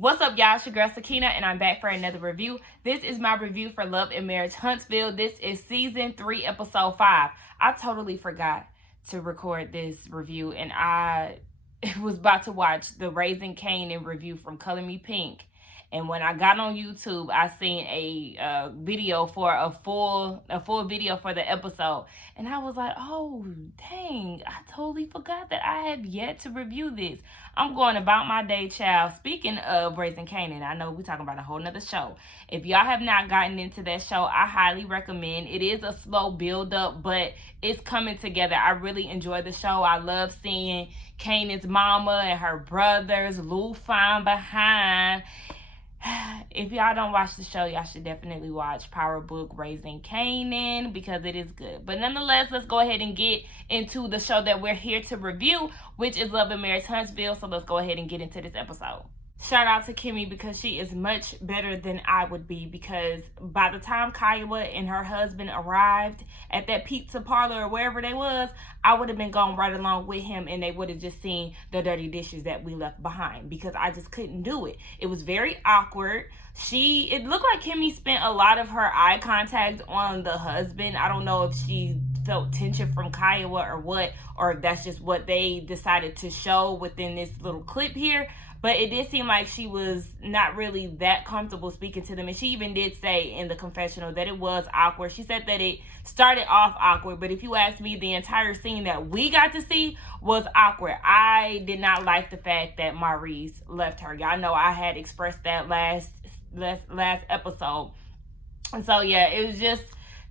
What's up, y'all? It's your girl Sakina, and I'm back for another review. This is my review for Love and Marriage Huntsville. This is season 3, episode 5. I totally forgot to record this review, and I was about to watch the Raising Kanan review from Color Me Pink. And when I got on YouTube, I seen a video for a full video for the episode. And I was like, oh, dang, I totally forgot that I have yet to review this. I'm going about my day, child. Speaking of Raising Kanan, I know we're talking about a whole nother show. If y'all have not gotten into that show, I highly recommend. It is a slow build up, but it's coming together. I really enjoy the show. I love seeing Kanan's mama and her brothers, Lou Fine behind. If y'all don't watch the show, y'all should definitely watch Power Book Raising Kanan because it is good. But nonetheless, let's go ahead and get into the show that we're here to review, which is Love and Marriage Huntsville. So let's go ahead and get into this episode. Shout out to Kimmy because she is much better than I would be, because by the time Kiowa and her husband arrived at that pizza parlor or wherever they was, I would have been going right along with him, and they would have just seen the dirty dishes that we left behind, because I just couldn't do it. It was very awkward. It looked like Kimmy spent a lot of her eye contact on the husband. I don't know if she felt tension from Kiowa or what, or if that's just what they decided to show within this little clip here. But it did seem like she was not really that comfortable speaking to them. And she even did say in the confessional that it was awkward. She said that it started off awkward. But if you ask me, the entire scene that we got to see was awkward. I did not like the fact that Maurice left her. Y'all know I had expressed that last episode. And so, yeah, it was just...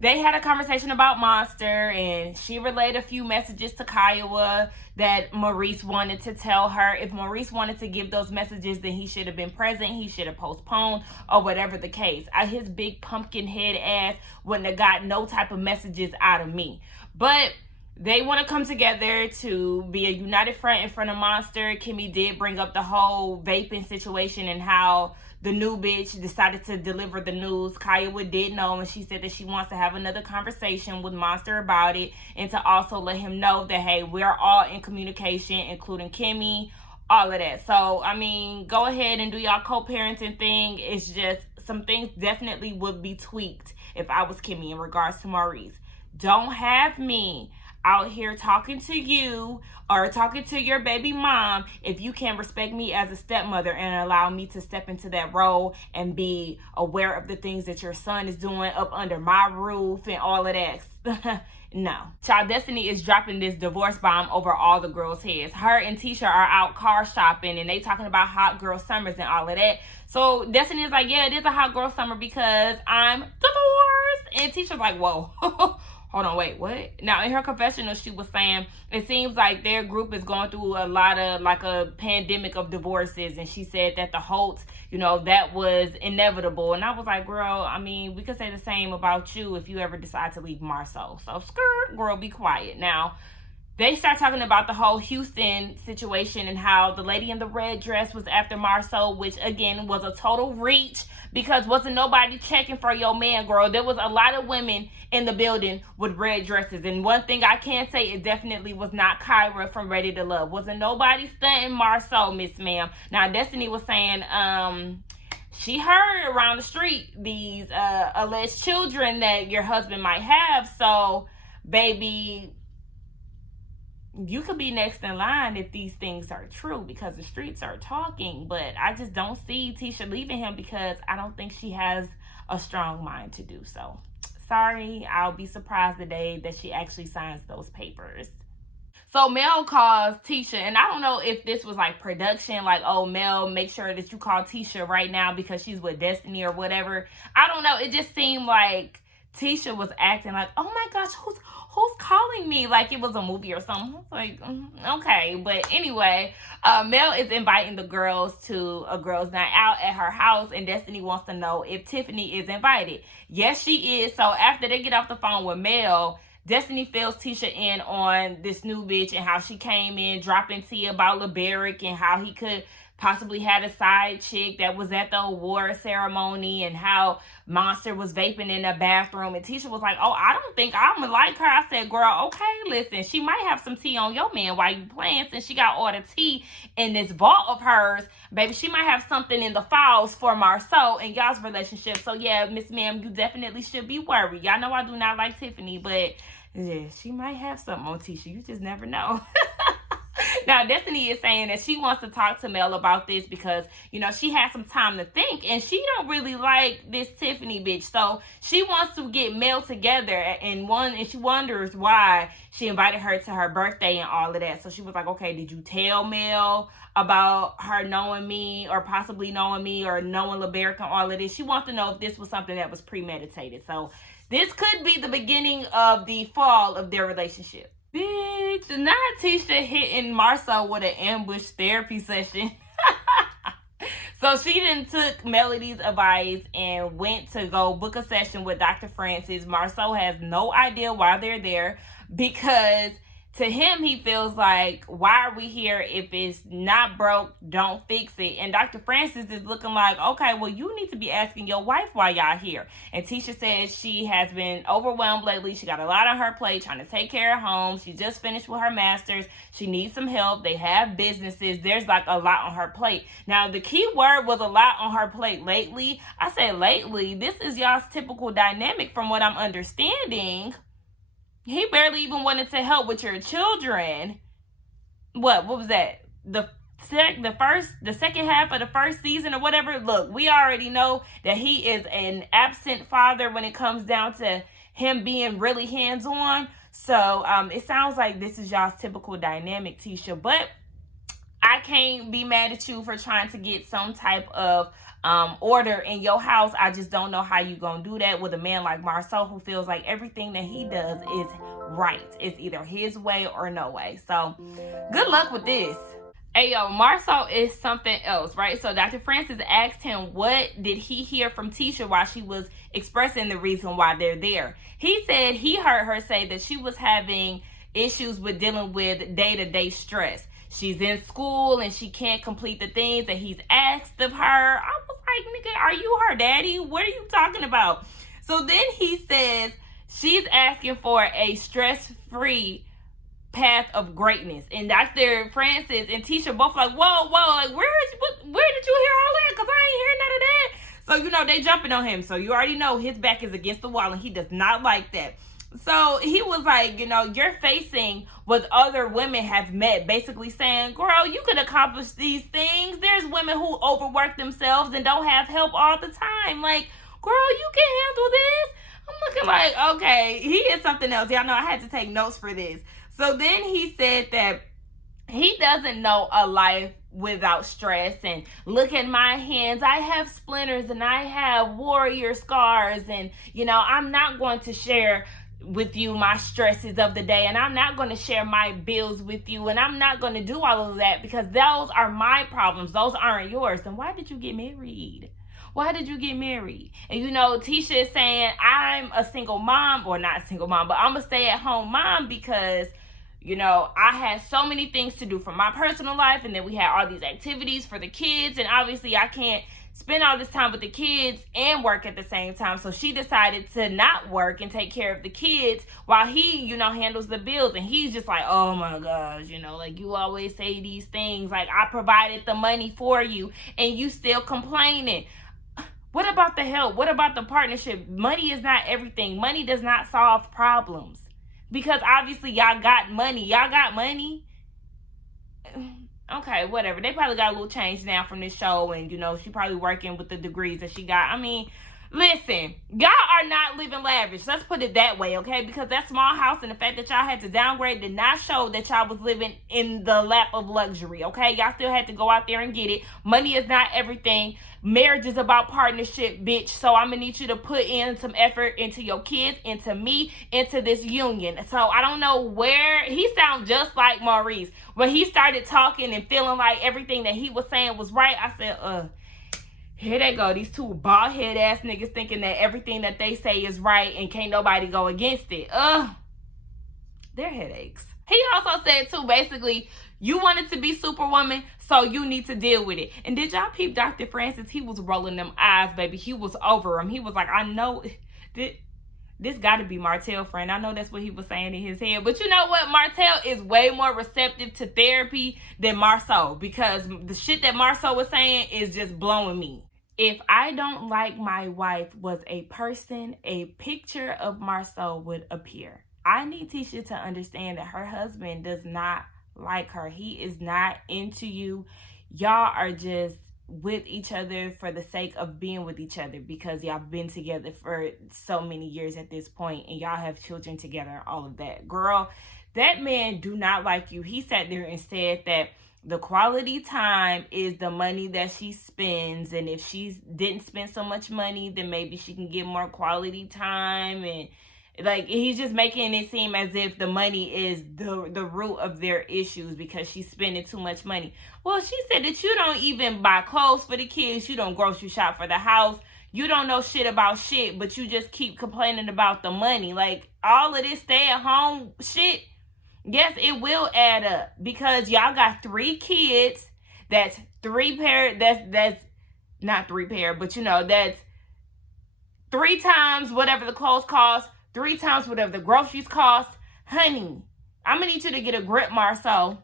They had a conversation about Monster, and she relayed a few messages to Kiowa that Maurice wanted to tell her. If Maurice wanted to give those messages, then he should have been present. He should have postponed, or whatever the case. His big pumpkin head ass wouldn't have got no type of messages out of me. But they want to come together to be a united front in front of Monster. Kimmy did bring up the whole vaping situation and how the new bitch decided to deliver the news. Kiowa did know, and she said that she wants to have another conversation with Monster about it, and to also let him know that, hey, we're all in communication, including Kimmy, all of that. So, I mean, go ahead and do y'all co-parenting thing. It's just some things definitely would be tweaked if I was Kimmy in regards to Maurice. Don't have me out here talking to you or talking to your baby mom if you can't respect me as a stepmother and allow me to step into that role and be aware of the things that your son is doing up under my roof and all of that. No. Child Destiny is dropping this divorce bomb over all the girls' heads. Her and Tisha are out car shopping, and they talking about hot girl summers and all of that. So Destiny is like, yeah, it is a hot girl summer because I'm divorced. And Tisha's like, whoa. Hold on, wait, what? Now, in her confessional, she was saying it seems like their group is going through a lot of, like, a pandemic of divorces. And she said that the Holtz, that was inevitable. And I was like, girl, I mean, we could say the same about you if you ever decide to leave Marceau. So, skirt, girl, be quiet. Now, they start talking about the whole Houston situation and how the lady in the red dress was after Marceau, which, again, was a total reach because wasn't nobody checking for your man, girl. There was a lot of women in the building with red dresses. And one thing I can say, it definitely was not Kyra from Ready to Love. Wasn't nobody stunting Marceau, Miss Ma'am. Now, Destiny was saying she heard around the street these alleged children that your husband might have. So, baby, you could be next in line if these things are true, because the streets are talking. But I just don't see Tisha leaving him because I don't think she has a strong mind to do so. Sorry, I'll be surprised the day that she actually signs those papers. So Mel calls Tisha, and I don't know if this was like production, like, oh, Mel, make sure that you call Tisha right now because she's with Destiny or whatever. I don't know. It just seemed like Tisha was acting like, oh my gosh, who's calling me, like it was a movie or something. I was like, okay. But anyway, Mel is inviting the girls to a girls' night out at her house, and Destiny wants to know if Tiffany is invited. Yes, she is. So after they get off the phone with Mel, Destiny fills Tisha in on this new bitch and how she came in dropping tea about LeBaric and how he could possibly had a side chick that was at the award ceremony, and how Monster was vaping in the bathroom. And Tisha was like, oh, I don't think I'm gonna like her. I said, girl, okay, listen, she might have some tea on your man while you playing, since she got all the tea in this vault of hers. Baby, she might have something in the files for Marceau and y'all's relationship. So yeah, Miss Ma'am, you definitely should be worried. Y'all know I do not like Tiffany, but yeah, she might have something on Tisha. You just never know. Now, Destiny is saying that she wants to talk to Mel about this because, you know, she had some time to think, and she don't really like this Tiffany bitch. So she wants to get Mel together, and she wonders why she invited her to her birthday and all of that. So she was like, okay, did you tell Mel about her knowing me, or possibly knowing me, or knowing LeBerick and all of this? She wants to know if this was something that was premeditated. So this could be the beginning of the fall of their relationship. Bitch, not Tisha hitting Marceau with an ambush therapy session. So she then took Melody's advice and went to go book a session with Dr. Francis. Marceau has no idea why they're there, because to him, he feels like, why are we here? If it's not broke, don't fix it. And Dr. Francis is looking like, okay, well, you need to be asking your wife why y'all here. And Tisha says she has been overwhelmed lately. She got a lot on her plate trying to take care of home. She just finished with her master's. She needs some help. They have businesses. There's like a lot on her plate. Now, the key word was a lot on her plate lately. I say lately. This is y'all's typical dynamic from what I'm understanding. He barely even wanted to help with your children. What was that? The second half of the first season or whatever. Look, we already know that he is an absent father when it comes down to him being really hands-on. So it sounds like this is y'all's typical dynamic, Tisha. But I can't be mad at you for trying to get some type of order in your house. I just don't know how you gonna do that with a man like Marceau, who feels like everything that he does is right. It's either his way or no way. So good luck with this. Hey, yo, Marceau is something else, right? So Dr. Francis asked him, what did he hear from Tisha while she was expressing the reason why they're there? He said he heard her say that she was having issues with dealing with day-to-day stress. She's in school and she can't complete the things that he's asked of her. I was like, nigga, are you her daddy? What are you talking about? So then he says she's asking for a stress-free path of greatness. And Dr. Francis and Tisha both like, whoa, like, where did you hear all that? Because I ain't hear none of that. So, you know, they jumping on him. So you already know his back is against the wall and he does not like that. So he was like, you know, you're facing what other women have met, basically saying, girl, you could accomplish these things. There's women who overwork themselves and don't have help all the time. Like, girl, you can handle this. I'm looking like, okay, he is something else. Y'all know I had to take notes for this. So then he said that he doesn't know a life without stress. And look at my hands. I have splinters and I have warrior scars. And, you know, I'm not going to share with you my stresses of the day, and I'm not going to share my bills with you, and I'm not going to do all of that because those are my problems. Those aren't yours. Then why did you get married? Why did you get married? And you know, Tisha is saying, I'm a single mom, or not a single mom, but I'm a stay-at-home mom because, you know, I had so many things to do for my personal life, and then we had all these activities for the kids, and obviously I can't spend all this time with the kids and work at the same time. So she decided to not work and take care of the kids while he, you know, handles the bills. And he's just like, oh my gosh, you know, like, you always say these things like, I provided the money for you and you still complaining. What about the help? What about the partnership? Money is not everything. Money does not solve problems, because obviously y'all got money. Y'all got money. Okay, whatever. They probably got a little change now from this show, and, you know, she probably working with the degrees that she got. I mean, listen, y'all are not living lavish. Let's put it that way, okay? Because that small house and the fact that y'all had to downgrade did not show that y'all was living in the lap of luxury, okay? Y'all still had to go out there and get it. Money is not everything. Marriage is about partnership, bitch. So I'm going to need you to put in some effort into your kids, into me, into this union. So I don't know where he sounds just like Maurice. When he started talking and feeling like everything that he was saying was right, I said, here they go. These two bald head ass niggas thinking that everything that they say is right and can't nobody go against it. They're headaches. He also said too, basically, You wanted to be Superwoman, so you need to deal with it. And did y'all peep Dr. Francis? He was rolling them eyes, baby. He was over him. He was like, I know this got to be Martell, friend. I know that's what he was saying in his head. But you know what? Martell is way more receptive to therapy than Marceau, because the shit that Marceau was saying is just blowing me. If I don't like my wife was a person, a picture of Marceau would appear. I need Tisha to understand that her husband does not like her. He is not into you. Y'all are just with each other for the sake of being with each other, because y'all been together for so many years at this point, and y'all have children together, all of that. Girl, that man do not like you. He sat there and said that the quality time is the money that she spends, and if she didn't spend so much money, then maybe she can get more quality time. And like, he's just making it seem as if the money is the root of their issues because she's spending too much money. Well, she said that you don't even buy clothes for the kids. You don't grocery shop for the house. You don't know shit about shit, but you just keep complaining about the money. Like, all of this stay-at-home shit, yes, it will add up, because y'all got 3 kids. That's 3 pair. That's not 3 pair, but you know, that's 3 times whatever the clothes cost. 3 times whatever the groceries cost. Honey, I'm going to need you to get a grip, Marceau.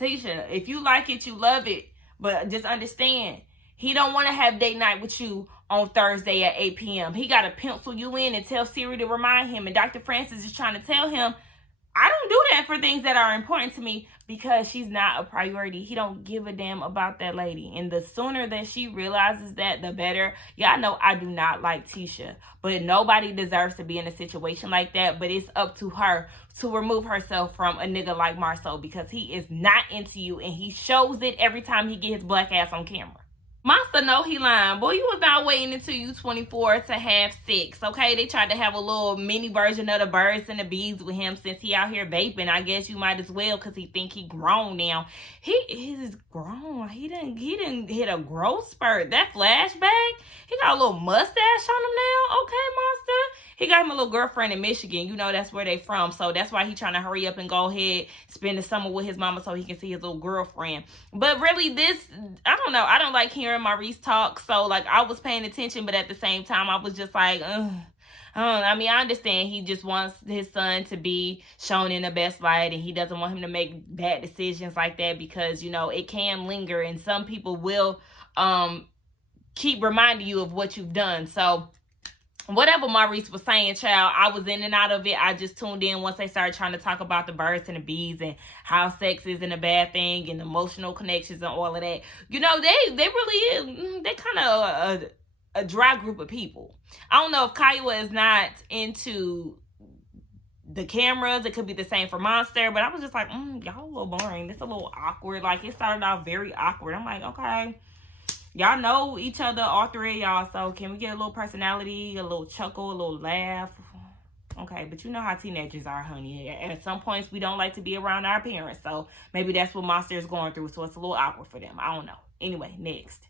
Tisha, if you like it, you love it. But just understand, he don't want to have date night with you on Thursday at 8 p.m. He got to pencil you in and tell Siri to remind him. And Dr. Francis is trying to tell him, I don't do that for things that are important to me, because she's not a priority. He don't give a damn about that lady. And the sooner that she realizes that, the better. Y'all know I do not like Tisha, but nobody deserves to be in a situation like that. But it's up to her to remove herself from a nigga like Marceau, because he is not into you, and he shows it every time he get his black ass on camera. Monster know he lying. Boy, you was not waiting until you 24 to have sex, okay? They tried to have a little mini version of the birds and the bees with him since he out here vaping. I guess you might as well, because he think he grown now. He is grown. He didn't hit a growth spurt. That flashback, he got a little mustache on him now. Okay, Monster. He got him a little girlfriend in Michigan. You know, that's where they from. So that's why he trying to hurry up and go ahead, spend the summer with his mama so he can see his little girlfriend. But really, this, I don't know. I don't like hearing Maurice talk. So, like, I was paying attention, but at the same time, I was just like, I mean, I understand he just wants his son to be shown in the best light, and he doesn't want him to make bad decisions like that, because, you know, it can linger, and some people will keep reminding you of what you've done. So, whatever Maurice was saying, child, I was in and out of it. I just tuned in once they started trying to talk about the birds and the bees and how sex isn't a bad thing and emotional connections and all of that. You know, they really, they kind of a dry group of people. I don't know if Kiowa is not into the cameras. It could be the same for Monster, but I was just like, y'all a little boring. It's a little awkward. Like, it started off very awkward. I'm like, okay. Y'all know each other, all 3 of y'all, so can we get a little personality, a little chuckle, a little laugh? Okay, but you know how teenagers are, honey. At some points, we don't like to be around our parents, so maybe that's what Monster is going through, so it's a little awkward for them. I don't know. Anyway, next.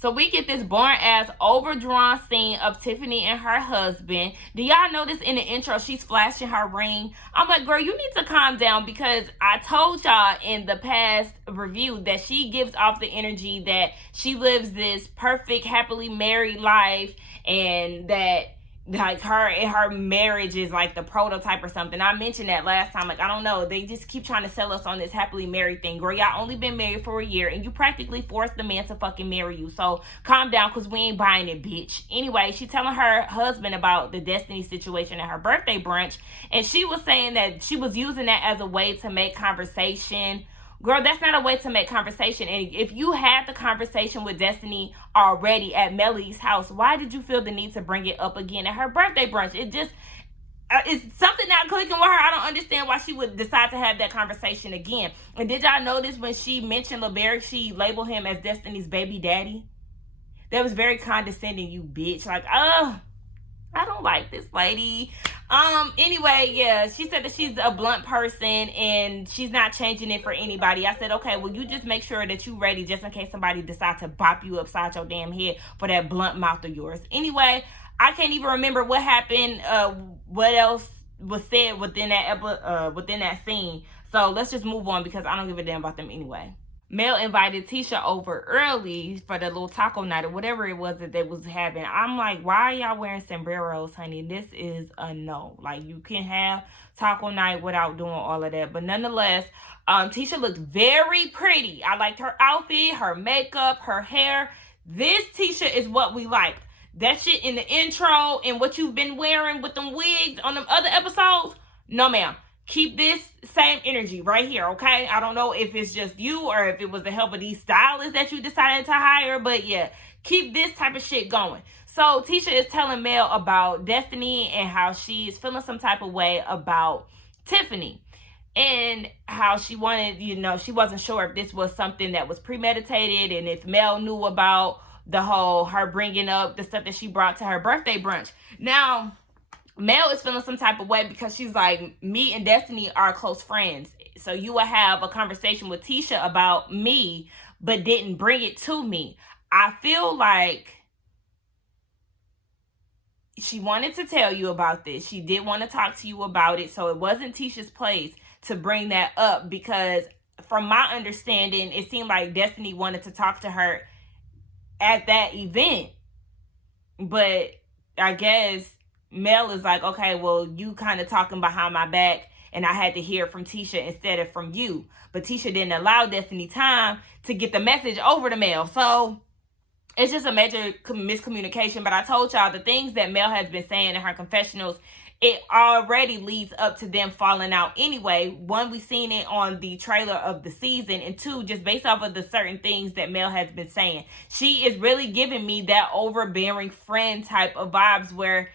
So we get this boring-ass, overdrawn scene of Tiffany and her husband. Do y'all notice in the intro, she's flashing her ring? I'm like, girl, you need to calm down, because I told y'all in the past review that she gives off the energy that she lives this perfect, happily married life, and that, like, her marriage is like the prototype or something. I mentioned that last time. Like, I don't know. They just keep trying to sell us on this happily married thing. Girl, y'all only been married for a year, and you practically forced the man to fucking marry you. So calm down, because we ain't buying it, bitch. Anyway, she telling her husband about the Destiny situation at her birthday brunch, and she was saying that she was using that as a way to make conversation. Girl, that's not a way to make conversation. And if you had the conversation with Destiny already at Melly's house, why did you feel the need to bring it up again at her birthday brunch? It just, it's something not clicking with her. I don't understand why she would decide to have that conversation again. And did y'all notice when she mentioned LeBerry, she labeled him as Destiny's baby daddy? That was very condescending, you bitch. Like, I don't like this lady. Anyway, yeah, she said that she's a blunt person and she's not changing it for anybody. I said, okay, well, you just make sure that you ready just in case somebody decides to bop you upside your damn head for that blunt mouth of yours. Anyway, I can't even remember what happened, what else was said within that scene. So let's just move on because I don't give a damn about them anyway. Mel invited Tisha over early for the little taco night or whatever it was that they was having. I'm like, why are y'all wearing sombreros, honey? This is a no. Like, you can have taco night without doing all of that. But nonetheless, Tisha looked very pretty. I liked her outfit, her makeup, her hair. This Tisha is what we like. That shit in the intro and what you've been wearing with them wigs on them other episodes, no ma'am. Keep this same energy right here, okay? I don't know if it's just you or if it was the help of these stylists that you decided to hire, but yeah, keep this type of shit going. So Tisha is telling Mel about Destiny and how she's feeling some type of way about Tiffany. And how she wanted, she wasn't sure if this was something that was premeditated and if Mel knew about the whole her bringing up the stuff that she brought to her birthday brunch. Now, Mel is feeling some type of way because she's like, me and Destiny are close friends. So you will have a conversation with Tisha about me, but didn't bring it to me. I feel like she wanted to tell you about this. She did want to talk to you about it. So it wasn't Tisha's place to bring that up because from my understanding, it seemed like Destiny wanted to talk to her at that event. But I guess Mel is like, okay, well, you kind of talking behind my back and I had to hear from Tisha instead of from you. But Tisha didn't allow Destiny time to get the message over to Mel. So it's just a major miscommunication. But I told y'all the things that Mel has been saying in her confessionals, it already leads up to them falling out anyway. One, we seen it on the trailer of the season. And two, just based off of the certain things that Mel has been saying. She is really giving me that overbearing friend type of vibes where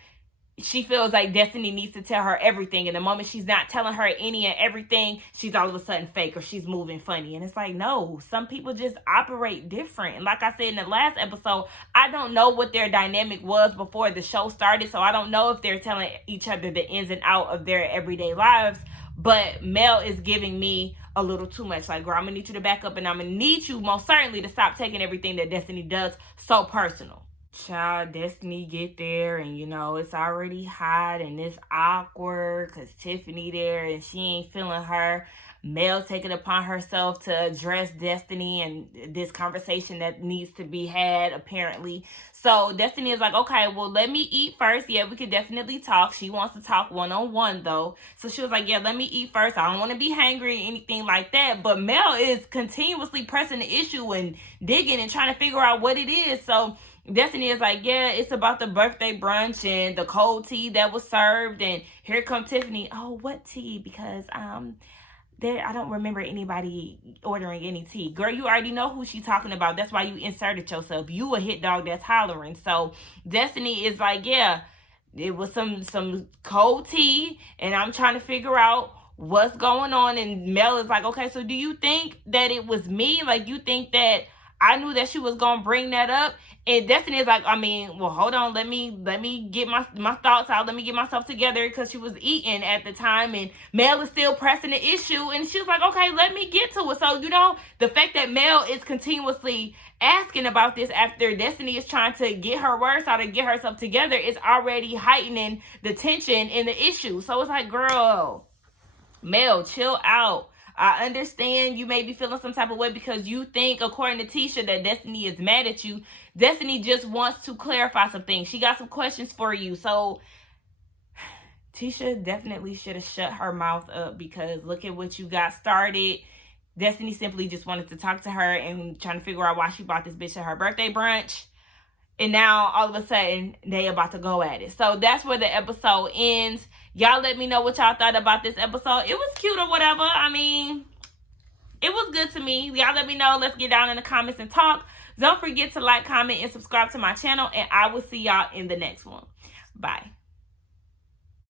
she feels like Destiny needs to tell her everything. And the moment she's not telling her any and everything, she's all of a sudden fake or she's moving funny. And it's like, no, some people just operate different. And like I said in the last episode, I don't know what their dynamic was before the show started. So I don't know if they're telling each other the ins and out of their everyday lives. But Mel is giving me a little too much. Like, girl, I'm going to need you to back up and I'm going to need you most certainly to stop taking everything that Destiny does so personal. Child, Destiny get there and it's already hot and it's awkward because Tiffany there and she ain't feeling her. Mel taking it upon herself to address Destiny and this conversation that needs to be had apparently. So Destiny is like, okay, well, let me eat first. Yeah, we could definitely talk. She wants to talk one-on-one though. So she was like, yeah, let me eat first. I don't want to be hangry or anything like that. But Mel is continuously pressing the issue and digging and trying to figure out what it is. So Destiny is like, yeah, it's about the birthday brunch and the cold tea that was served. And here comes Tiffany. Oh, what tea? Because I don't remember anybody ordering any tea. Girl, you already know who she's talking about. That's why you inserted yourself. You a hit dog that's hollering. So Destiny is like, yeah, it was some cold tea. And I'm trying to figure out what's going on. And Mel is like, okay, so do you think that it was me? Like, you think that I knew that she was going to bring that up? And Destiny is like, well, hold on. Let me get my thoughts out. Let me get myself together because she was eating at the time. And Mel is still pressing the issue. And she was like, okay, let me get to it. So, the fact that Mel is continuously asking about this after Destiny is trying to get her words out and get herself together is already heightening the tension in the issue. So it's like, girl, Mel, chill out. I understand you may be feeling some type of way because you think, according to Tisha, that Destiny is mad at you. Destiny just wants to clarify some things. She got some questions for you. So Tisha definitely should have shut her mouth up because look at what you got started. Destiny simply just wanted to talk to her and trying to figure out why she brought this bitch to her birthday brunch. And now, all of a sudden, they about to go at it. So that's where the episode ends. Y'all let me know what y'all thought about this episode. It was cute or whatever. I mean, it was good to me. Y'all let me know. Let's get down in the comments and talk. Don't forget to like, comment, and subscribe to my channel. And I will see y'all in the next one. Bye.